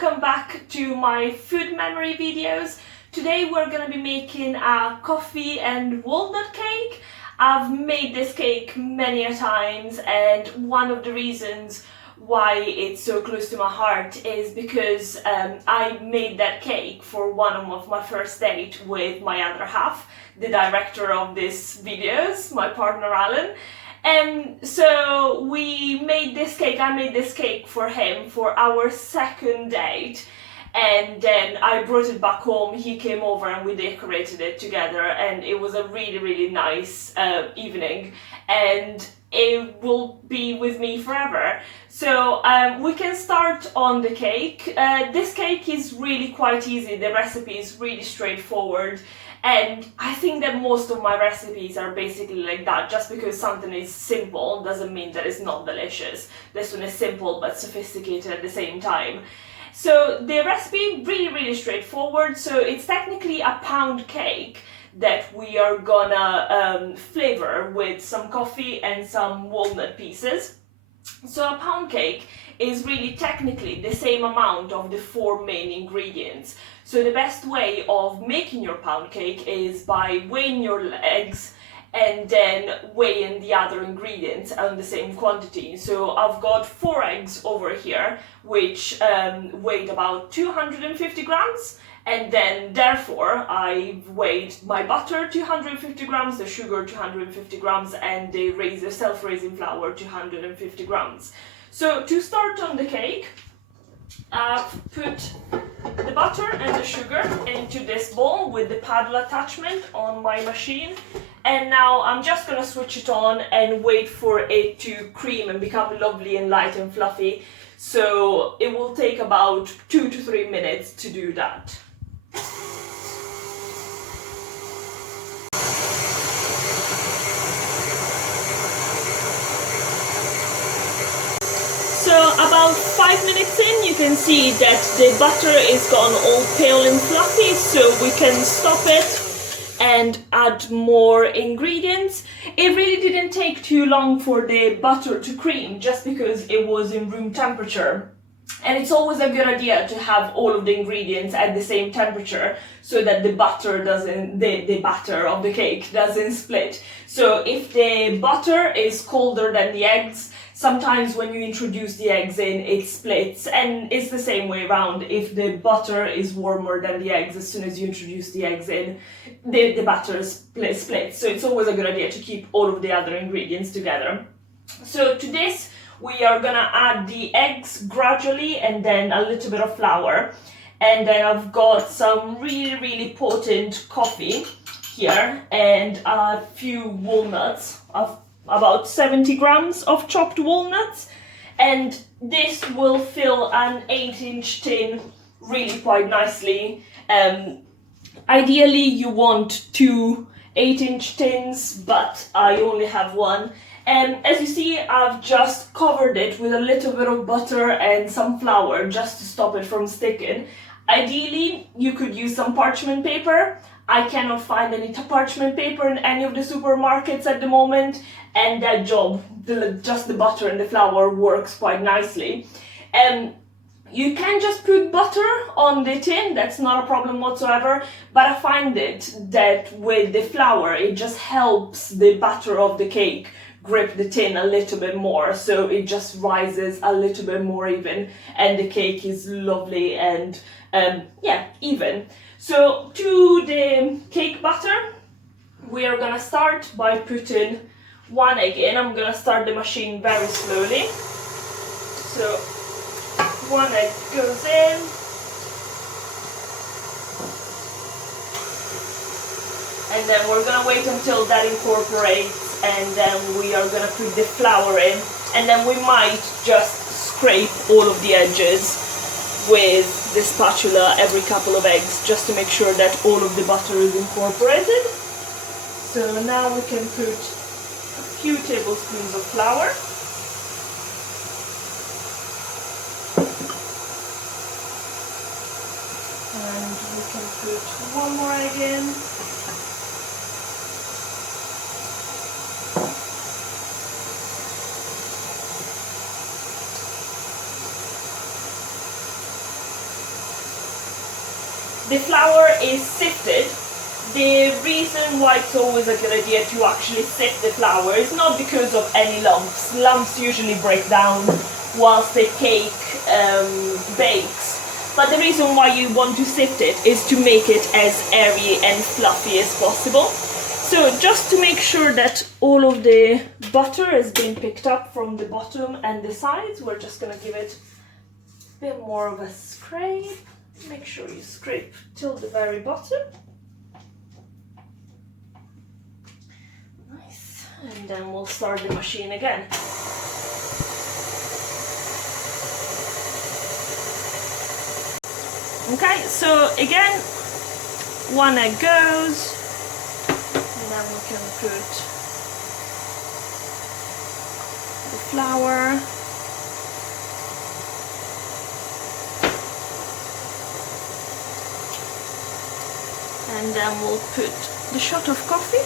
welcome back to my food memory videos. Today we're going to be making a coffee and walnut cake. I've made this cake many a times, and one of the reasons why it's so close to my heart is because I made that cake for one of my first date with my other half, the director of these videos, my partner Alan. And so we made this cake, I made this cake for him for our second date, and then I brought it back home, he came over and we decorated it together, and it was a really nice evening, and it will be with me forever. So we can start on the cake. This cake is really quite easy, the recipe is really straightforward. And I think that most of my recipes are basically like that. Just because something is simple doesn't mean that it's not delicious. This one is simple but sophisticated at the same time. So the recipe really straightforward. So it's technically a pound cake that we are gonna flavor with some coffee and some walnut pieces. So a pound cake is really technically the same amount of the four main ingredients. So the best way of making your pound cake is by weighing your eggs and then weighing the other ingredients on the same quantity. So I've got 4 eggs over here, which weighed about 250 grams. And then therefore I weighed my butter 250 grams, the sugar 250 grams, and the self-raising flour 250 grams. So to start on the cake, I've put the butter and the sugar into this bowl with the paddle attachment on my machine, and now I'm just gonna switch it on and wait for it to cream and become lovely and light and fluffy. So it will take about 2 to 3 minutes to do that. So about 5 minutes in, you can see that the butter is gone all pale and fluffy, so we can stop it and add more ingredients. It really didn't take too long for the butter to cream, just because it was in room temperature. And it's always a good idea to have all of the ingredients at the same temperature so that the batter of the cake doesn't split. So if the butter is colder than the eggs, sometimes when you introduce the eggs in, it splits, and it's the same way around. If the butter is warmer than the eggs, as soon as you introduce the eggs in, the batter splits. So it's always a good idea to keep all of the other ingredients together. So to this, we are gonna add the eggs gradually and then a little bit of flour. And then I've got some really potent coffee here and a few walnuts, of about 70 grams of chopped walnuts. And this will fill an 8-inch tin really quite nicely. Ideally you want 2 8-inch tins, but I only have one. And as you see, I've just covered it with a little bit of butter and some flour just to stop it from sticking. Ideally, you could use some parchment paper. I cannot find any parchment paper in any of the supermarkets at the moment, and that job, just the butter and the flour, works quite nicely. You can just put butter on the tin, that's not a problem whatsoever, but I find it that with the flour, it just helps the batter of the cake grip the tin a little bit more, so it just rises a little bit more even, and the cake is lovely and even. So to the cake batter, we are gonna start by putting 1 egg in. I'm gonna start the machine very slowly. So 1 egg goes in. And then we're gonna wait until that incorporates, and then we are gonna put the flour in, and then we might just scrape all of the edges with the spatula every couple of eggs, just to make sure that all of the butter is incorporated. So now we can put a few tablespoons of flour. And we can put 1 more egg in. the flour is sifted. The reason why it's always a good idea to actually sift the flour is not because of any lumps. Lumps usually break down whilst the cake bakes. But the reason why you want to sift it is to make it as airy and fluffy as possible. So just to make sure that all of the butter has been picked up from the bottom and the sides, we're just going to give it a bit more of a scrape. Make sure you scrape till the very bottom. Nice. And then we'll start the machine again. Okay, so again, one egg goes, and then we can put the flour, and then we'll put the shot of coffee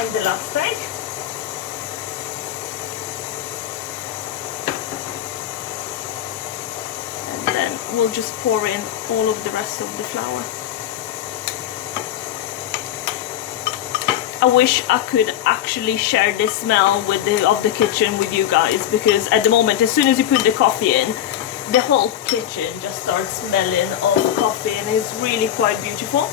and the last egg. Then we'll just pour in all of the rest of the flour. I wish I could actually share this smell of the kitchen with you guys, because at the moment, as soon as you put the coffee in, the whole kitchen just starts smelling of coffee, and it's really quite beautiful.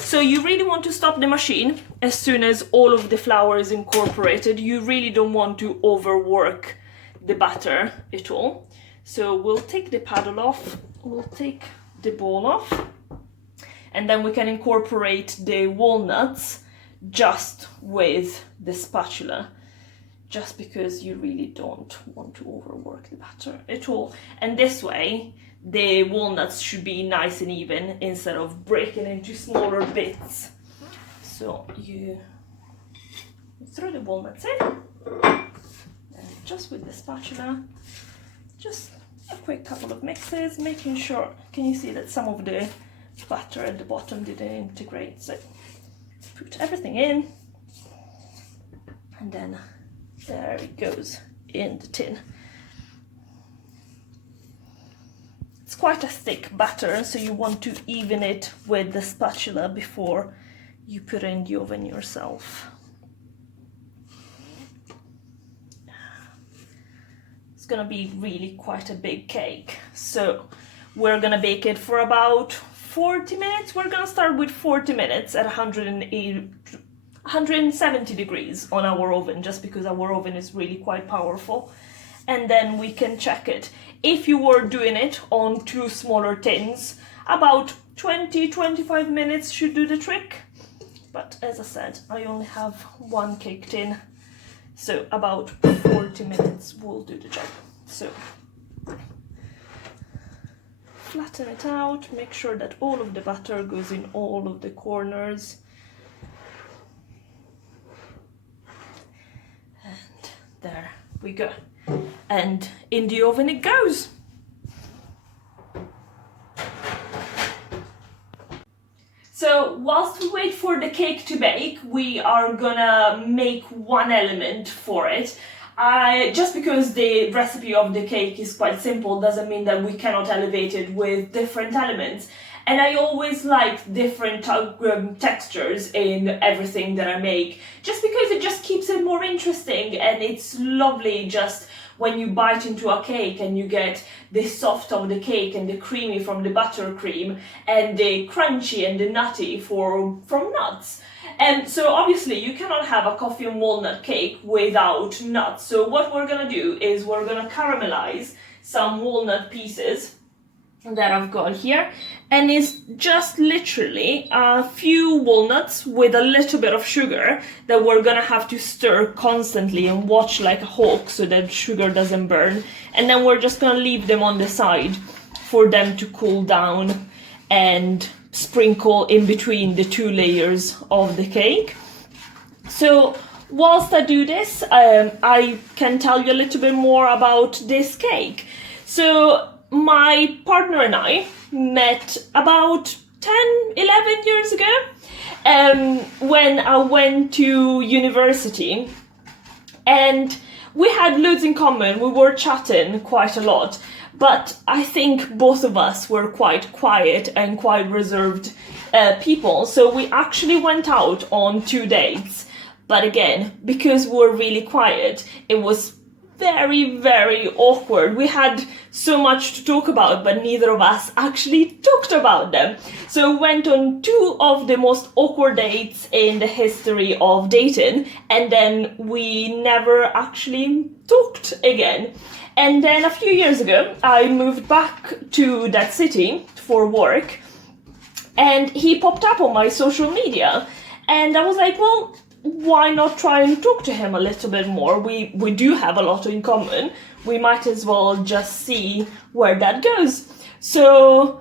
So you really want to stop the machine as soon as all of the flour is incorporated. You really don't want to overwork the batter at all. So we'll take the paddle off, we'll take the bowl off, and then we can incorporate the walnuts just with the spatula, just because you really don't want to overwork the batter at all. And this way, the walnuts should be nice and even instead of breaking into smaller bits. So you throw the walnuts in, and just with the spatula, just a quick couple of mixes, making sure, can you see that some of the butter at the bottom didn't integrate? So put everything in, and then there it goes in the tin. It's quite a thick batter, so you want to even it with the spatula before you put it in the oven yourself. It's gonna be really quite a big cake, so we're gonna bake it for about 40 minutes. We're gonna start with 40 minutes at 170 degrees on our oven, just because our oven is really quite powerful, and then we can check it. If you were doing it on 2 smaller tins, about 20-25 minutes should do the trick, but as I said, I only have 1 cake tin, so about 40 minutes will do the job. So flatten it out, make sure that all of the butter goes in all of the corners, and there we go, and in the oven it goes. So whilst we wait for the cake to bake, we are gonna make one element for it. Just because the recipe of the cake is quite simple doesn't mean that we cannot elevate it with different elements. And I always like different textures in everything that I make, just because it just keeps it more interesting, and it's lovely just when you bite into a cake and you get the soft of the cake and the creamy from the buttercream and the crunchy and the nutty from nuts. And so obviously you cannot have a coffee and walnut cake without nuts. So what we're gonna do is we're gonna caramelize some walnut pieces that I've got here, and it's just literally a few walnuts with a little bit of sugar that we're gonna have to stir constantly and watch like a hawk so that sugar doesn't burn, and then we're just gonna leave them on the side for them to cool down and sprinkle in between the 2 layers of the cake. So whilst I do this, I can tell you a little bit more about this cake. So my partner and I met about 10-11 years ago when I went to university, and we had loads in common. We were chatting quite a lot, but I think both of us were quite quiet and quite reserved people. So we actually went out on 2 dates. But again, because we were really quiet, it was very, very awkward. We had so much to talk about, but neither of us actually talked about them. So we went on 2 of the most awkward dates in the history of dating, and then we never actually talked again. And then a few years ago, I moved back to that city for work, and he popped up on my social media, and I was like, well, why not try and talk to him a little bit more? We do have a lot in common. We might as well just see where that goes. So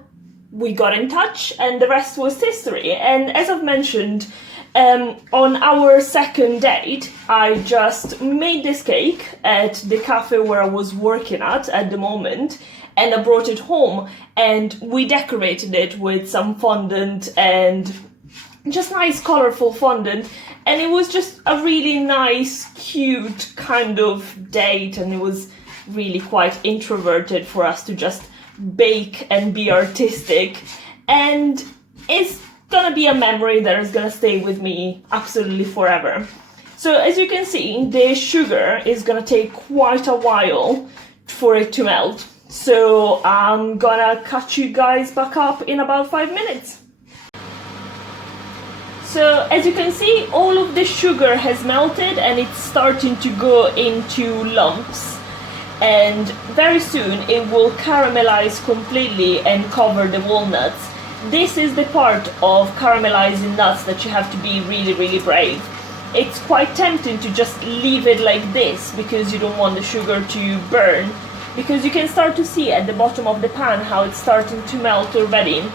we got in touch, and the rest was history. And as I've mentioned, on our second date, I just made this cake at the cafe where I was working at the moment, and I brought it home, and we decorated it with some fondant and just nice colorful fondant, and it was just a really nice, cute kind of date, and it was really quite introverted for us to just bake and be artistic, and it's gonna be a memory that is gonna stay with me absolutely forever. So as you can see, the sugar is gonna take quite a while for it to melt, so I'm gonna catch you guys back up in about 5 minutes. So as you can see, all of the sugar has melted and it's starting to go into lumps, and very soon it will caramelize completely and cover the walnuts. This is the part of caramelizing nuts that you have to be really, really brave. It's quite tempting to just leave it like this because you don't want the sugar to burn, because you can start to see at the bottom of the pan how it's starting to melt already.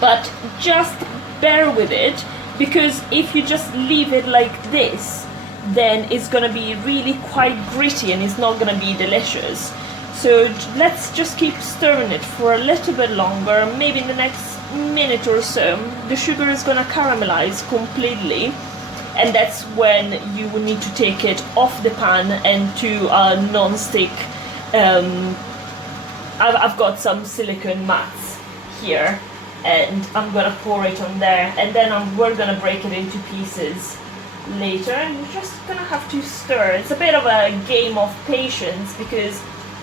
But just bear with it, because if you just leave it like this, then it's gonna be really quite gritty and it's not gonna be delicious. So let's just keep stirring it for a little bit longer, maybe in the next minute or so. The sugar is gonna caramelize completely, and that's when you will need to take it off the pan and to a non-stick. I've got some silicone mats here, and I'm gonna pour it on there, and then we're gonna break it into pieces later, and you're just gonna have to stir. It's a bit of a game of patience because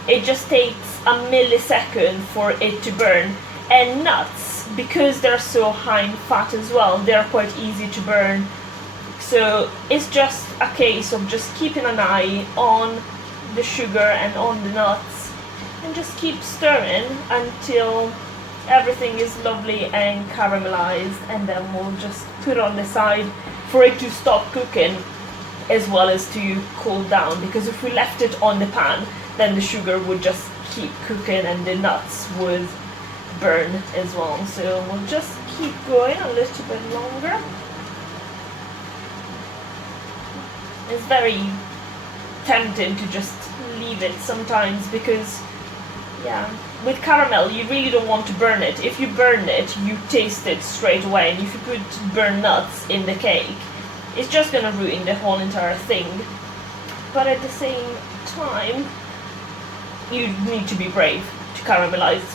it just takes a millisecond for it to burn. And nuts, because they're so high in fat as well, they're quite easy to burn. So it's just a case of just keeping an eye on the sugar and on the nuts, and just keep stirring until everything is lovely and caramelized, and then we'll just put it on the side for it to stop cooking as well as to cool down, because if we left it on the pan, then the sugar would just keep cooking and the nuts would burn as well. So we'll just keep going a little bit longer. It's very tempting to just leave it sometimes because, yeah, with caramel you really don't want to burn it. If you burn it, you taste it straight away, and if you put burnt nuts in the cake, it's just gonna ruin the whole entire thing. But at the same time, you need to be brave to caramelize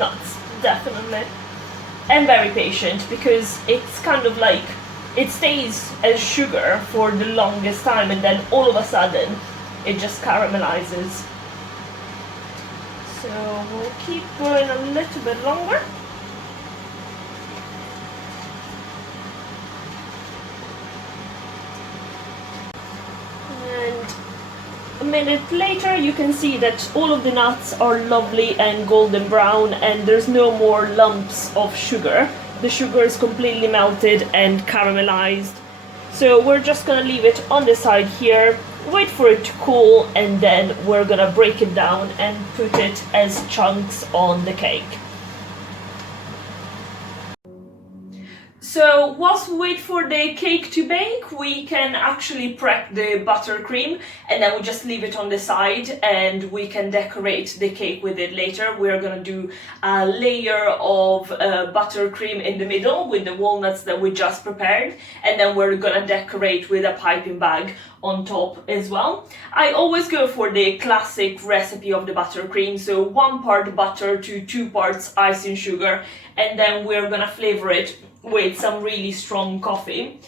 nuts, definitely. And very patient, because it's kind of like it stays as sugar for the longest time, and then all of a sudden it just caramelizes. So we'll keep going a little bit longer. And a minute later you can see that all of the nuts are lovely and golden brown, and there's no more lumps of sugar. The sugar is completely melted and caramelized. So we're just gonna leave it on the side here, wait for it to cool, and then we're gonna break it down and put it as chunks on the cake. So whilst we wait for the cake to bake, we can actually prep the buttercream, and then we just leave it on the side and we can decorate the cake with it later. We're gonna do a layer of buttercream in the middle with the walnuts that we just prepared, and then we're gonna decorate with a piping bag on top as well. I always go for the classic recipe of the buttercream, so 1 part butter to 2 parts icing sugar, and then we're gonna flavor it with some really strong coffee.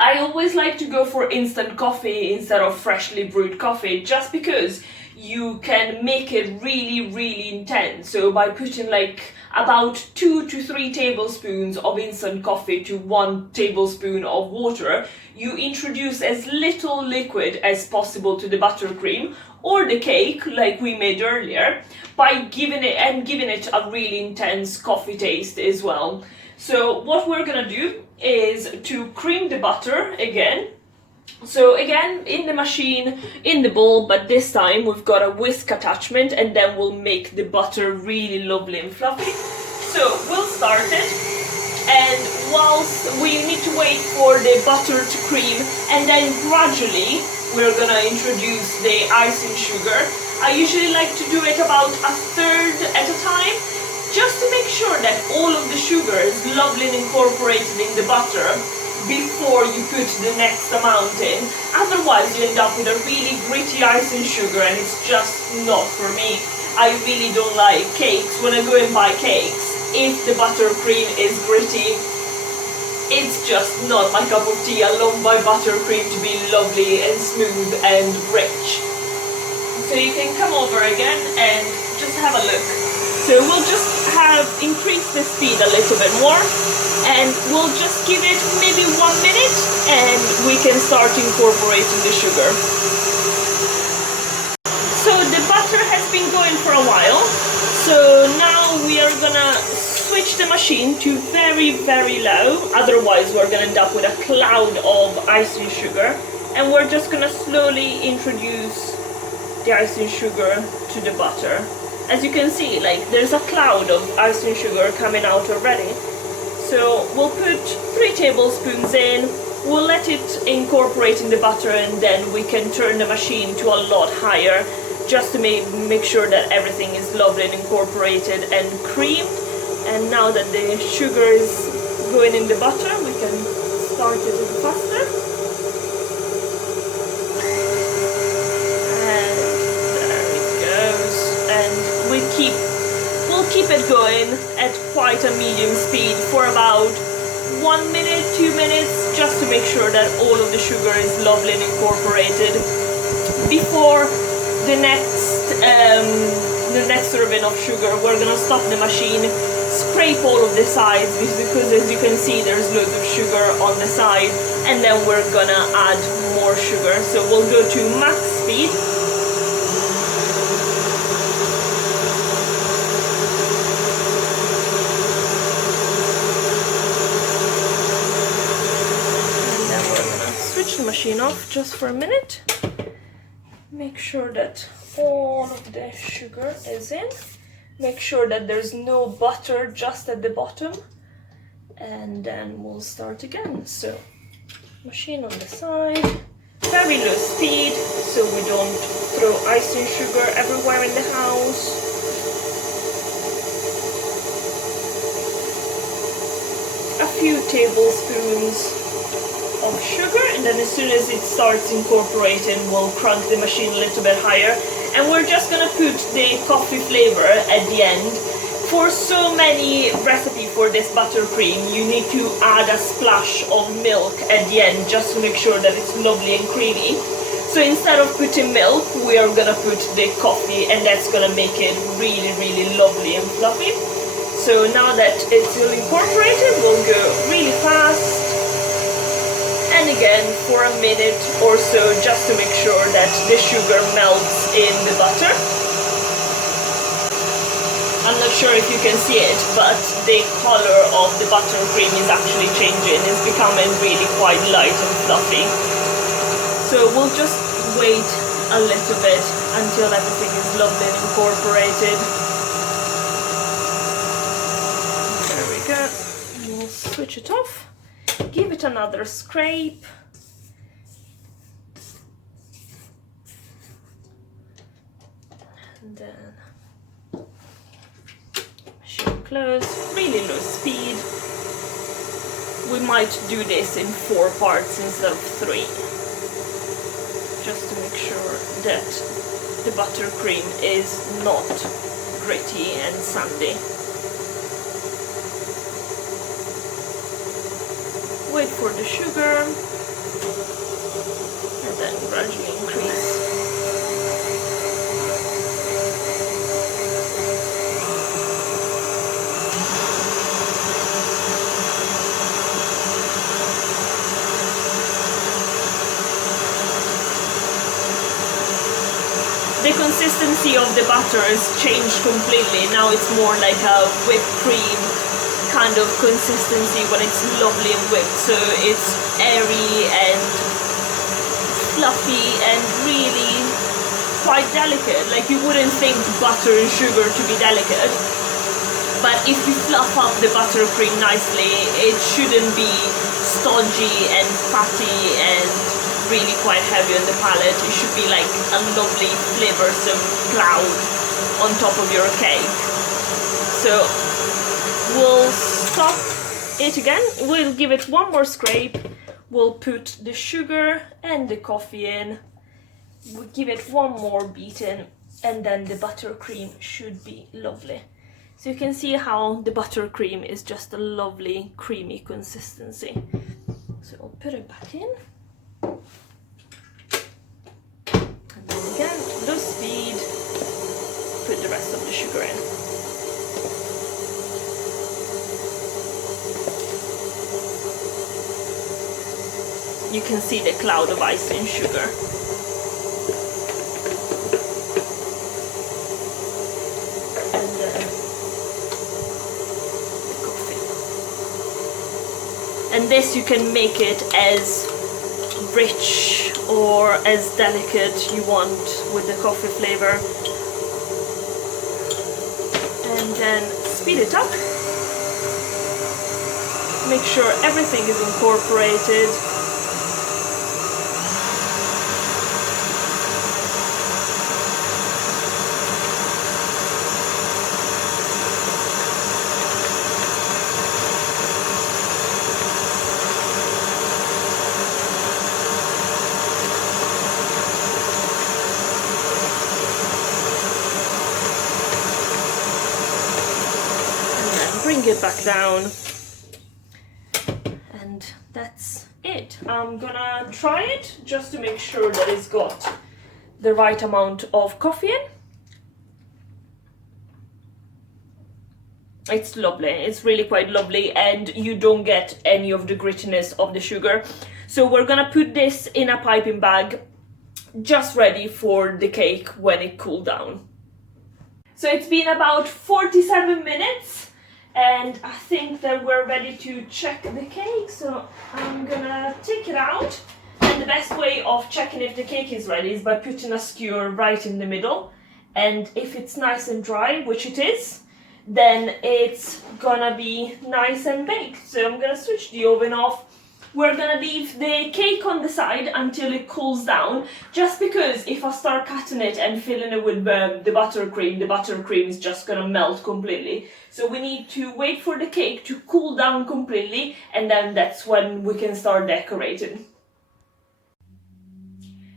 I always like to go for instant coffee instead of freshly brewed coffee, just because you can make it really intense. So by putting like about 2 to 3 tablespoons of instant coffee to 1 tablespoon of water, you introduce as little liquid as possible to the buttercream or the cake like we made earlier, by giving it a really intense coffee taste as well. So what we're gonna do is to cream the butter again. So again, in the machine, in the bowl, but this time we've got a whisk attachment, and then we'll make the butter really lovely and fluffy. So we'll start it, and whilst we need to wait for the butter to cream, and then gradually we're gonna introduce the icing sugar. I usually like to do it about a third at a time, just to make sure that all of the sugar is lovely and incorporated in the butter before you put the next amount in. Otherwise you end up with a really gritty icing sugar, and it's just not for me. I really don't like cakes. When I go and buy cakes, if the buttercream is gritty, it's just not my cup of tea. I love my buttercream to be lovely and smooth and rich. So you can come over again and just have a look. So we'll just increase the speed a little bit more, and we'll just give it maybe 1 minute, and we can start incorporating the sugar. So the butter has been going for a while, so now we are gonna switch the machine to very low, otherwise we're gonna end up with a cloud of icing sugar, and we're just gonna slowly introduce the icing sugar to the butter. As you can see, like, there's a cloud of icing sugar coming out already. So we'll put 3 tablespoons in, we'll let it incorporate in the butter, and then we can turn the machine to a lot higher, just to make sure that everything is lovely and incorporated and creamed. And now that the sugar is going in the butter, we can start it even faster. We'll keep it going at quite a medium speed for about 1 minute, 2 minutes, just to make sure that all of the sugar is lovely and incorporated before the next serving of sugar. We're gonna stop the machine, scrape all of the sides, because as you can see there's loads of sugar on the side, and then we're gonna add more sugar. So we'll go to max speed. The machine off just for a minute. Make sure that all of the sugar is in. Make sure that there's no butter just at the bottom, and then we'll start again. So machine on the side, very low speed so we don't throw icing sugar everywhere in the house. A few tablespoons of sugar, and then as soon as it starts incorporating, we'll crank the machine a little bit higher, and we're just gonna put the coffee flavor at the end. For so many recipes for this buttercream, you need to add a splash of milk at the end, just to make sure that it's lovely and creamy. So instead of putting milk, we are gonna put the coffee, and that's gonna make it really lovely and fluffy. So now that it's all incorporated, we'll go really fast, and again for a minute or so, just to make sure that the sugar melts in the butter. I'm not sure if you can see it, but the color of the buttercream is actually changing. It's becoming really quite light and fluffy. So we'll just wait a little bit until everything is lovely and incorporated. There we go. We'll switch it off. Give it another scrape. And then machine close, really low speed. We might do this in 4 parts instead of 3. that the buttercream is not gritty and sandy. Wait for the sugar and then gradually increase. The consistency of the butter has changed completely. Now it's more like a whipped cream kind of consistency when it's lovely and whipped. So it's airy and fluffy and really quite delicate. Like you wouldn't think butter and sugar to be delicate, but if you fluff up the buttercream nicely, it shouldn't be stodgy and fatty and really quite heavy on the palate. It should be like a lovely flavoursome cloud on top of your cake. So we'll stop it again, we'll give it one more scrape, we'll put the sugar and the coffee in, we'll give it one more beat in, and then the buttercream should be lovely. So you can see how the buttercream is just a lovely creamy consistency. So I'll put it back in. And then again, low speed, put the rest of the sugar in. You can see the cloud of ice and sugar. And then the coffee. And this you can make it as rich or as delicate you want with the coffee flavor. And then speed it up. Make sure everything is incorporated. Bring it back down, and that's it. I'm gonna try it just to make sure that it's got the right amount of coffee in. It's lovely, it's really quite lovely, and you don't get any of the grittiness of the sugar. So we're gonna put this in a piping bag, just ready for the cake when it cools down. So it's been about 47 minutes. And I think that we're ready to check the cake, so I'm gonna take it out. And the best way of checking if the cake is ready is by putting a skewer right in the middle. And if it's nice and dry, which it is, then it's gonna be nice and baked. So I'm gonna switch the oven off. We're gonna leave the cake on the side until it cools down, just because if I start cutting it and filling it with the buttercream is just gonna melt completely. So we need to wait for the cake to cool down completely, and then that's when we can start decorating.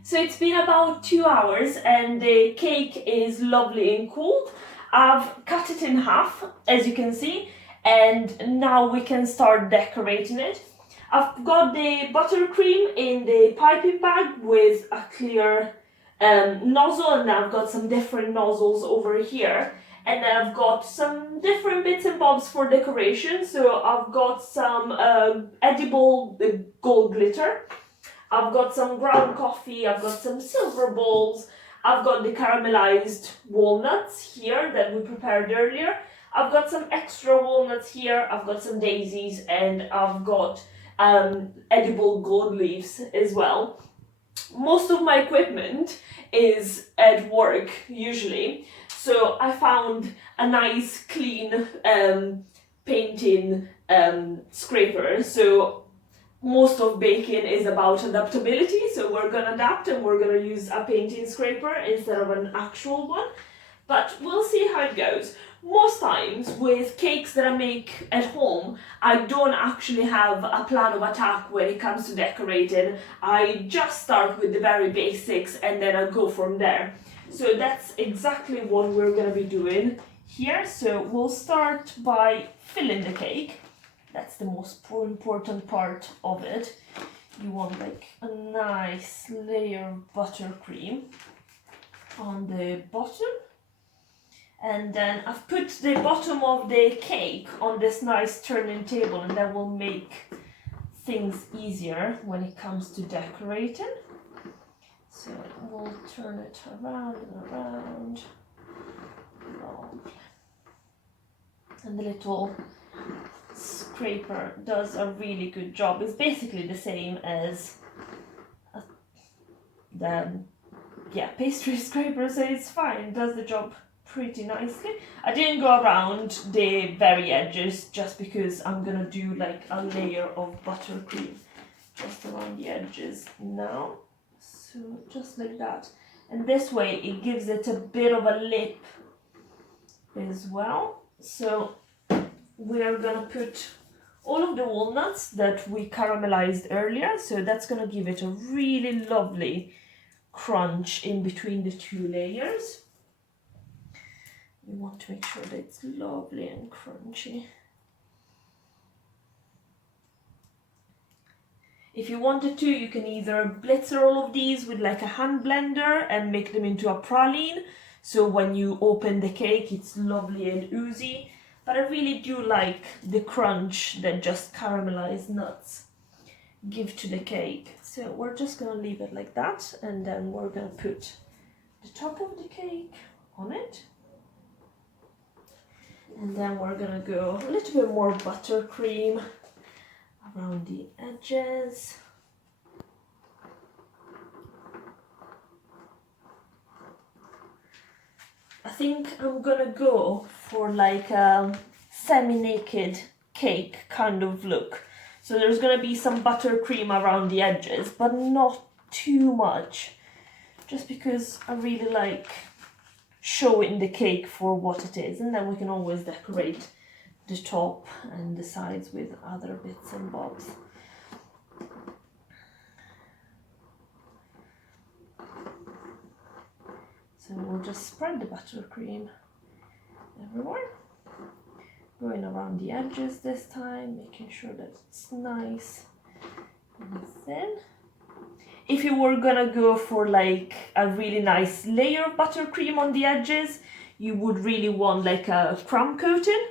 So it's been about 2 hours and the cake is lovely and cooled. I've cut it in half, as you can see, and now we can start decorating it. I've got the buttercream in the piping bag with a clear nozzle, and I've got some different nozzles over here. And then I've got some different bits and bobs for decoration. So I've got some edible gold glitter. I've got some ground coffee. I've got some silver balls. I've got the caramelized walnuts here that we prepared earlier. I've got some extra walnuts here. I've got some daisies, and I've got edible gold leaves as well. Most of my equipment is at work usually, so I found a nice clean painting scraper. So most of baking is about adaptability, so we're gonna adapt and we're gonna use a painting scraper instead of an actual one, but we'll see how it goes. most times with cakes that I make at home, I don't actually have a plan of attack when it comes to decorating. I just start with the very basics and then I go from there. So that's exactly what we're gonna be doing here. So we'll start by filling the cake. That's the most important part of it. You want like a nice layer of buttercream on the bottom. And then I've put the bottom of the cake on this nice turning table, and that will make things easier when it comes to decorating. So we'll turn it around and around. And the little scraper does a really good job. It's basically the same as the pastry scraper, so it's fine. It does the job pretty nicely. I didn't go around the very edges just because I'm gonna do like a layer of buttercream just around the edges now. So just like that. And this way it gives it a bit of a lip as well. So we're gonna put all of the walnuts that we caramelized earlier. So that's gonna give it a really lovely crunch in between the two layers. We want to make sure that it's lovely and crunchy. If you wanted to, you can either blitzer all of these with like a hand blender and make them into a praline. So when you open the cake, it's lovely and oozy. But I really do like the crunch that just caramelized nuts give to the cake. So we're just gonna leave it like that, and then we're gonna put the top of the cake on it. And then we're gonna go a little bit more buttercream around the edges. I think I'm gonna go for like a semi-naked cake kind of look. So there's gonna be some buttercream around the edges, but not too much. Just because I really like showing the cake for what it is, and then we can always decorate the top and the sides with other bits and bobs. So we'll just spread the buttercream everywhere, going around the edges this time, making sure that it's nice and thin. If you were gonna go for like a really nice layer of buttercream on the edges, you would really want like a crumb coating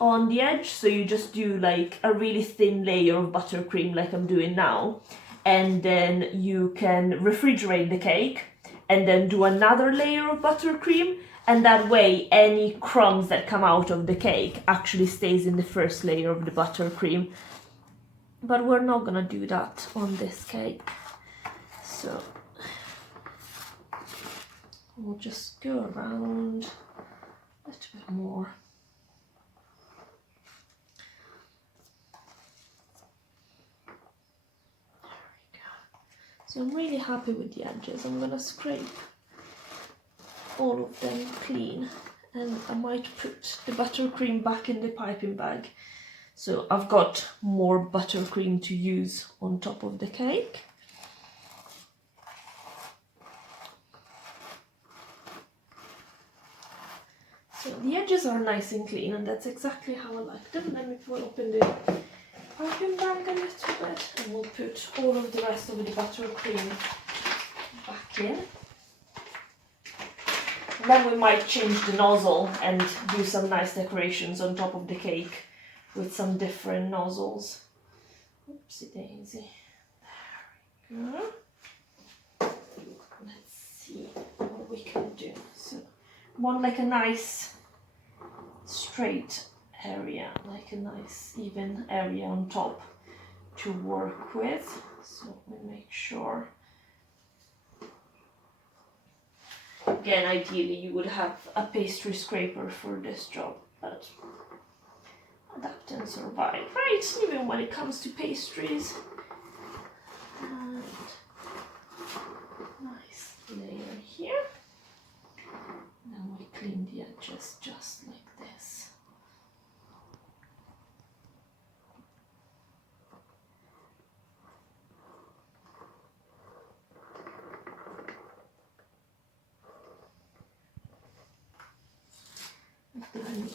on the edge. So you just do like a really thin layer of buttercream like I'm doing now. And then you can refrigerate the cake and then do another layer of buttercream. And that way any crumbs that come out of the cake actually stays in the first layer of the buttercream. But we're not gonna do that on this cake. So we'll just go around a little bit more. There we go. So I'm really happy with the edges. I'm gonna scrape all of them clean, and I might put the buttercream back in the piping bag. So I've got more buttercream to use on top of the cake. So the edges are nice and clean, and that's exactly how I like them. Then we will open the piping bag a little bit, and we'll put all of the rest of the buttercream back in. And then we might change the nozzle and do some nice decorations on top of the cake with some different nozzles. Oopsie daisy. There we go. Let's see what we can do. So want like a nice straight area, like a nice even area on top to work with. So we make sure. Again, ideally you would have a pastry scraper for this job, but adapt and survive, right? Even when it comes to pastries. And nice layer here. Then we clean the edges just like this. If there are any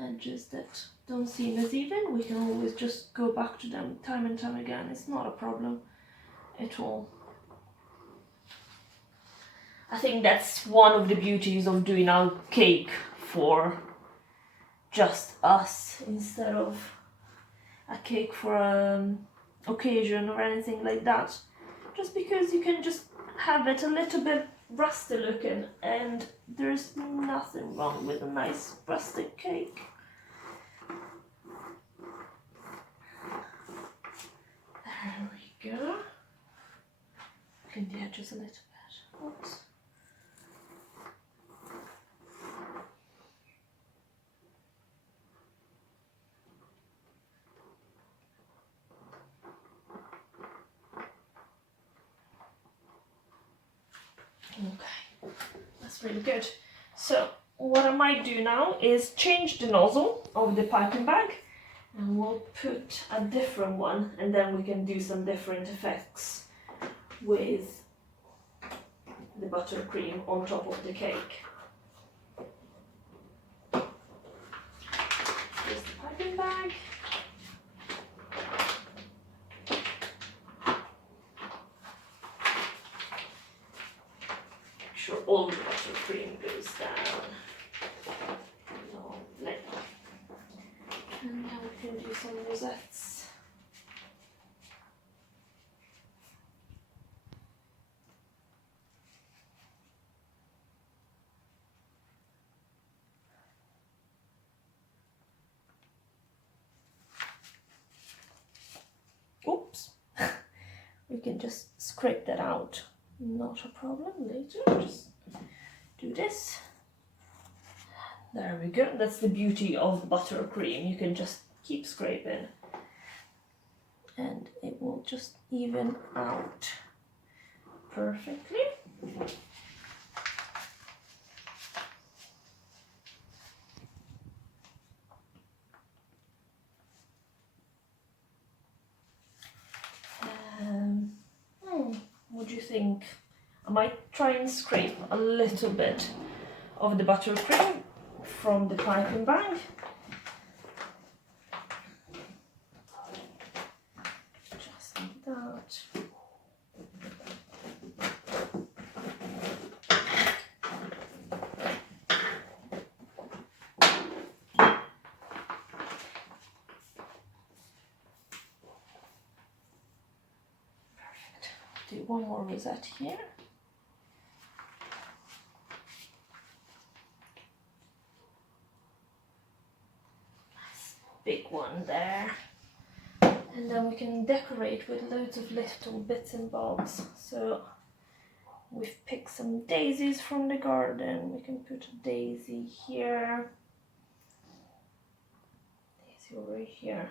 edges that don't seem as even, we can always just go back to them time and time again. It's not a problem at all. I think that's one of the beauties of doing our cake for just us instead of a cake for an occasion or anything like that. Just because you can just have it a little bit rusty looking, and there's nothing wrong with a nice rustic cake. There we go. Clean the edges a little bit. Oops. Okay, that's really good. So what I might do now is change the nozzle of the piping bag, and we'll put a different one, and then we can do some different effects with the buttercream on top of the cake. Here's the piping bag. Make sure all the buttercream goes down. Lovely. And now we can do some rosettes. Oops. We can just scrape that out. Not a problem later. Just do this. There we go. That's the beauty of buttercream. You can just keep scraping and it will just even out perfectly. What do you think? I might try and scrape a little bit of the buttercream from the piping bag. Just like that. Perfect. Do one more rosette here. Big one there, and then we can decorate with loads of little bits and bobs. So we've picked some daisies from the garden. We can put a daisy here, daisy over here.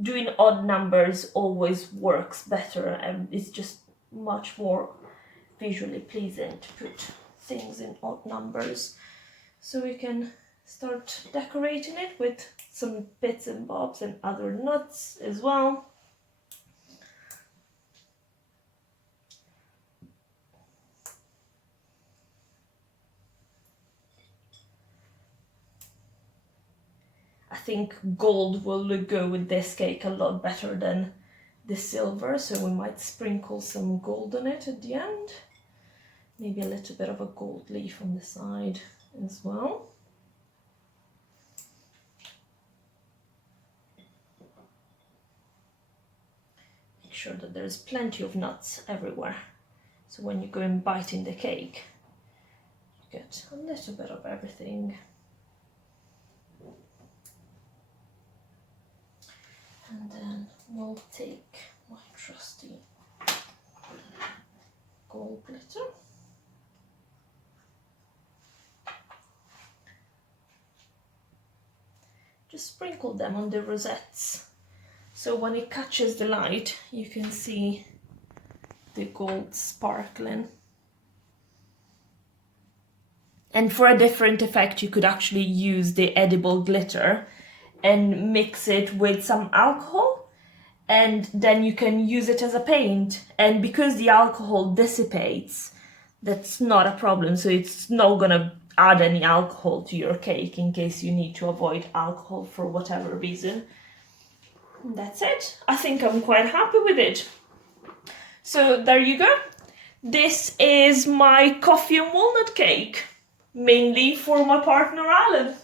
Doing odd numbers always works better, and it's just much more visually pleasing to put things in odd numbers. So we can start decorating it with some bits and bobs and other nuts as well. I think gold will go with this cake a lot better than the silver, so we might sprinkle some gold on it at the end. Maybe a little bit of a gold leaf on the side as well. Make sure that there's plenty of nuts everywhere, so when you go and bite in the cake, you get a little bit of everything. And then we'll take my trusty gold glitter. Just sprinkle them on the rosettes, so when it catches the light you can see the gold sparkling. And for a different effect, you could actually use the edible glitter and mix it with some alcohol, and then you can use it as a paint. And because the alcohol dissipates, that's not a problem. So it's not gonna add any alcohol to your cake in case you need to avoid alcohol for whatever reason. And that's it. I think I'm quite happy with it. So there you go. This is my coffee and walnut cake, mainly for my partner Alan.